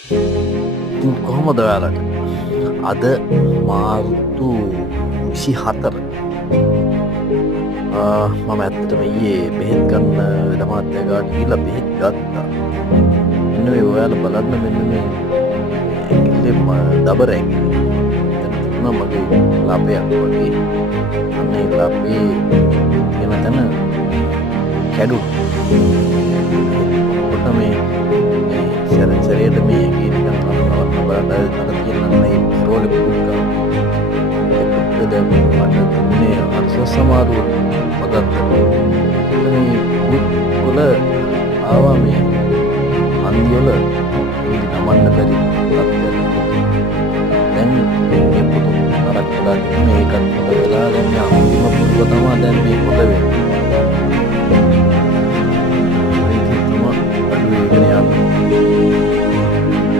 ඉතින් කොහොමද ඔයාලට? අද මාර්තු 24 මම ඇත්තටම ඊයේ බෙහෙත් ගන්න වෙද මහත්තයා ගාවට ගිහිල්ලා බෙහෙත් ගත්තා. මෙන්න මේ ඔයාලා බලන්න මෙන්න මේ ඇඟිල්ලේ දබර ඇඟිල්ල. එතන තිබුණා මගේ ලපයක් වගේ. අන්න ඒ ලපේ තියෙන තැන කැඩුනා. කොට මේ සැරේට මේ ඇඟිලි නිකන් අරනවන්න බලන්න අර තියෙන මේ රෝලේ පුඩුක. ඒක දැන් මට මේ අර්ශ සමාරුව මගක්. මේ පුත් වල ආවා මේ අන්දිවල ඉඳි නමන්න බැරි තත්ත්වයක්. දැන් මේ පුතු කරක් වෙලා තියෙන මේකත් හොද වෙලා දැන් මේ අන්තිම පුරුව තමයි දැන් මේ හොද වෙන්නේ.